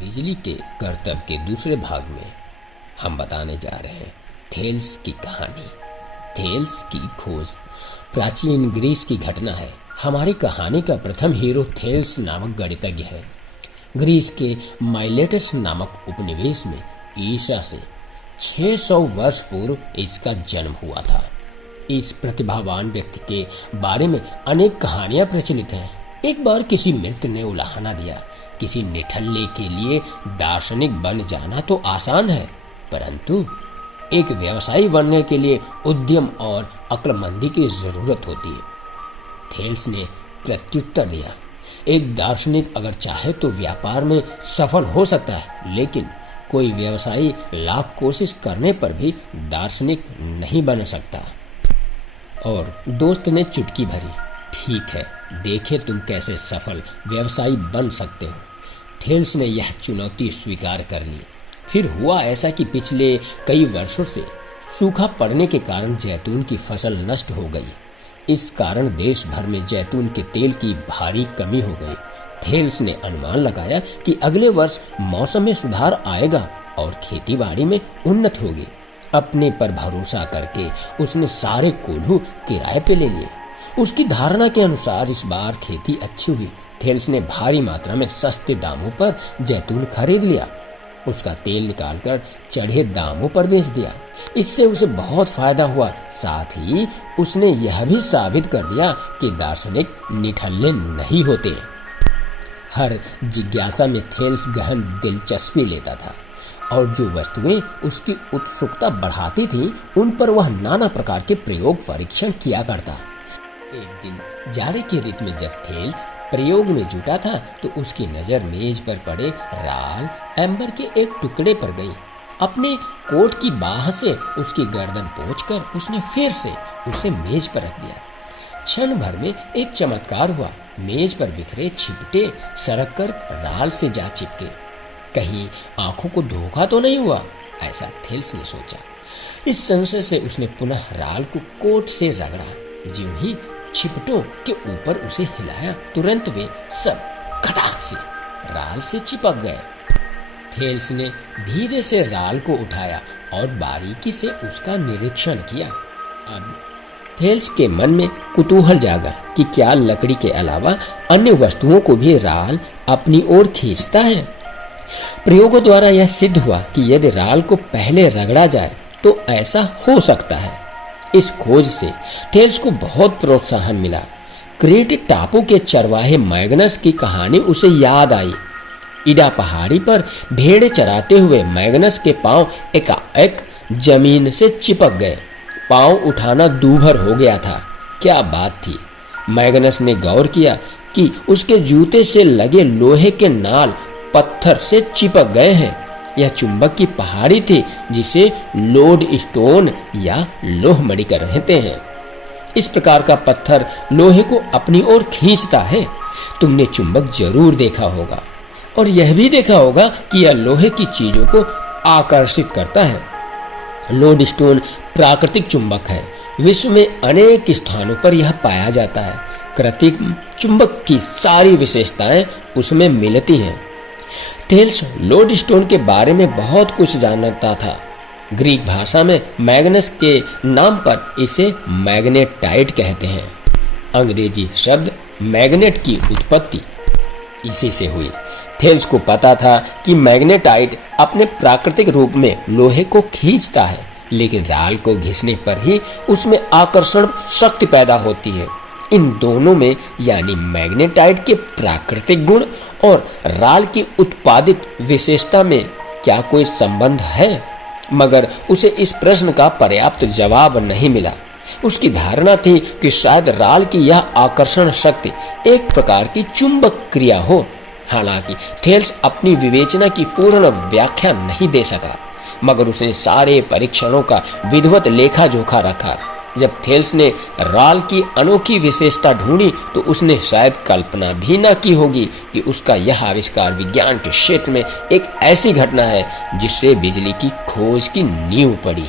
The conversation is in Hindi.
बिजली के करतब के दूसरे भाग में हम बताने जा रहे हैं थेल्स की कहानी। थेल्स की खोज प्राचीन ग्रीस की घटना है। हमारी कहानी का प्रथम हीरो थेल्स नामक गणितज्ञ है। ग्रीस के माइलेटस नामक उपनिवेश में ईसा से 600 वर्ष पूर्व इसका जन्म हुआ था। इस प्रतिभावान व्यक्ति के बारे में अनेक कहानियां प्रचलित हैं। एक बार किसी मित्र ने उलाहना दिया, किसी निठल्ले के लिए दार्शनिक बन जाना तो आसान है, परंतु एक व्यवसायी बनने के लिए उद्यम और अक्लमंदी की जरूरत होती है। थेल्स ने प्रत्युत्तर दिया, एक दार्शनिक अगर चाहे तो व्यापार में सफल हो सकता है, लेकिन कोई व्यवसायी लाख कोशिश करने पर भी दार्शनिक नहीं बन सकता। और दोस्त ने चुटकी भरी, ठीक है, देखे तुम कैसे सफल व्यवसायी बन सकते हो। थेल्स ने यह चुनौती स्वीकार कर ली। फिर हुआ ऐसा कि पिछले कई वर्षों से सूखा पड़ने के कारण जैतून की फसल नष्ट हो गई। इस कारण देश भर में जैतून के तेल की भारी कमी हो गई। थेल्स ने अनुमान लगाया कि अगले वर्ष मौसम में सुधार आएगा और खेतीबाड़ी में उन्नति होगी। अपने पर भरोसा करके उसने सारे कोल्हू किराए पे ले लिए। उसकी धारणा के अनुसार इस बार खेती अच्छी हुई। थेल्स ने भारी मात्रा में सस्ते दामों पर जैतून खरीद लिया। उसका तेल निकालकर चढ़े दामों पर बेच दिया। इससे उसे बहुत फायदा हुआ। साथ ही उसने यह भी साबित कर दिया कि दार्शनिक निठल्ले नहीं होते। हर जिज्ञासा में थेल्स गहन दिलचस्पी लेता था और जो वस्तुएं उसकी उत्सुकता बढ़ाती थीं, उन पर वह नाना प्रकार के प्रयोग परीक्षण किया करता। एक दिन जाड़े की ऋतु में जब थेल्स प्रयोग में जुटा था तो उसकी नजर मेज पर पड़े राल एम्बर के एक टुकड़े पर गई। अपने कोट की बाह से उसकी गर्दन पोंछकर उसने फिर से उसे मेज पर रख दिया। क्षण भर में एक चमत्कार हुआ। मेज पर बिखरे छिपटे सरक कर राल से जा चिपके। कहीं आंखों को धोखा तो नहीं हुआ, ऐसा थेल्स ने सोचा। इस संशय से उसने पुनः राल को कोट से रगड़ा। ज्यों ही छिपटों के ऊपर उसे हिलाया, तुरंत वे सब खटाक से राल से चिपक गए। थेल्स ने धीरे से राल को उठाया और बारीकी से उसका निरीक्षण किया। अब थेल्स के मन में कुतूहल जागा कि क्या लकड़ी के अलावा अन्य वस्तुओं को भी राल अपनी ओर खींचता है। प्रयोगों द्वारा यह सिद्ध हुआ कि यदि राल को पहले रगड़ा जाए तो ऐसा हो सकता है। इस खोज से थेल्स को बहुत प्रोत्साहन मिला। क्रीट टापू के चरवाहे मैग्नस की कहानी उसे याद आई। इडा पहाड़ी पर भेड़ें चराते हुए मैग्नस के पांव एकाएक जमीन से चिपक गए। पांव उठाना दूभर हो गया था। क्या बात थी। मैग्नस ने गौर किया कि उसके जूते से लगे लोहे के नाल पत्थर से चिपक गए हैं। यह चुंबक की पहाड़ी थी जिसे लोड स्टोन या लोह मणि कहते हैं। इस प्रकार का पत्थर लोहे को अपनी ओर खींचता है। तुमने चुंबक जरूर देखा होगा और यह भी देखा होगा कि यह लोहे की चीजों को आकर्षित करता है। लोड स्टोन प्राकृतिक चुंबक है। विश्व में अनेक स्थानों पर यह पाया जाता है। कृत्रिम चुंबक की सारी विशेषताएं उसमें मिलती हैं। थेल्स लोड स्टोन के बारे में बहुत कुछ जानता था। ग्रीक भाषा में मैग्नस के नाम पर इसे मैग्नेटाइट कहते हैं। अंग्रेजी शब्द मैग्नेट की उत्पत्ति इसी से हुई। थेल्स को पता था कि मैग्नेटाइट अपने प्राकृतिक रूप में लोहे को खींचता है, लेकिन राल को घिसने पर ही उसमें आकर्षण शक्ति पैदा होती है। इन दोनों में यानी मैग्नेटाइट के प्राकृतिक गुण और राल की उत्पादित विशेषता में क्या कोई संबंध है? मगर उसे इस प्रश्न का पर्याप्त जवाब नहीं मिला। उसकी धारणा थी कि शायद राल की यह आकर्षण शक्ति एक प्रकार की चुंबक क्रिया हो। हालांकि थेल्स अपनी विवेचना की पूर्ण व्याख्या नहीं दे सका, मगर उसने सारे परीक्षणों का विधिवत लेखा जोखा रखा। जब थेल्स ने राल की अनोखी विशेषता ढूंढी तो उसने शायद कल्पना भी न की होगी कि उसका यह आविष्कार विज्ञान के क्षेत्र में एक ऐसी घटना है जिससे बिजली की खोज की नींव पड़ी।